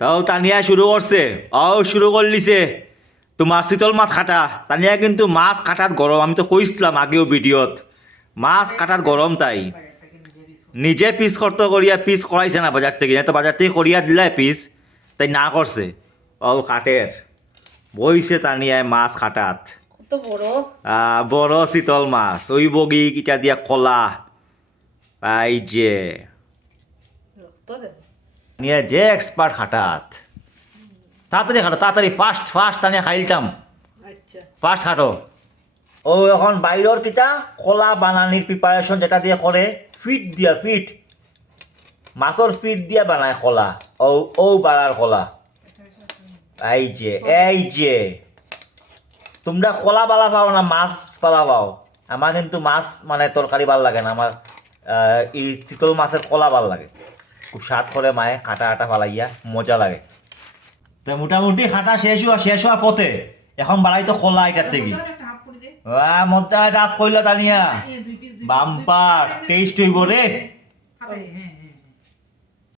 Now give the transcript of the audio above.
তাও তানিয়া শুরু করছে। শুরু করলিছে তোমার শীতল মাছ কাটা। তানিয়া কিন্তু মাছ কাটার গরম, আমি তো কইছিলাম আগেও ভিডিওত মাছ কাটার গরম। তাই নিজে পিস করতে করিয়া পিস করাইছে না বাজার থেকে, তো বাজার থেকে করিয়া দিলে পিস, তাই না করছে। কাটের বইছে তানিয়ায় মাছ কাটাত। কত বড় বড় শীতল মাছ, ওই বগি কিটা দিয়া কলা। এই যে রক্ত দেব। নিয়ে যে এক্সপার্ট খাটাত। তাড়াতাড়ি খাটো, তাড়াতাড়ি ফাস্ট ফাস্ট তানিয়া খাইলতাম। আচ্ছা ফাস্ট খাটো। এখন বাইরের কিটা কলা বানানির প্রিপারেশন যেটা দিয়ে করে, ফিট দিয়া ফিট মাছর ফিট দিয়া বানায় কলা। বাড়ার কলা। এই যে তোমরা কলা বালা পাও না মাছ পালা পাও। আমার কিন্তু মাছ মানে তরকারি ভাল লাগে না, আমার এই শীতল মাছের কলা ভাল লাগে। খুব স্বাদ করে মায়ে কাটা কাটা ফালাইয়া, মজা লাগে। তো মোটামুটি কাটা শেষ হওয়া পথে। এখন বাড়াই তো কলা এটার থেকে মধ্যে ডাব কইলা তানিয়া বাম্পার টেস্ট হইব রে।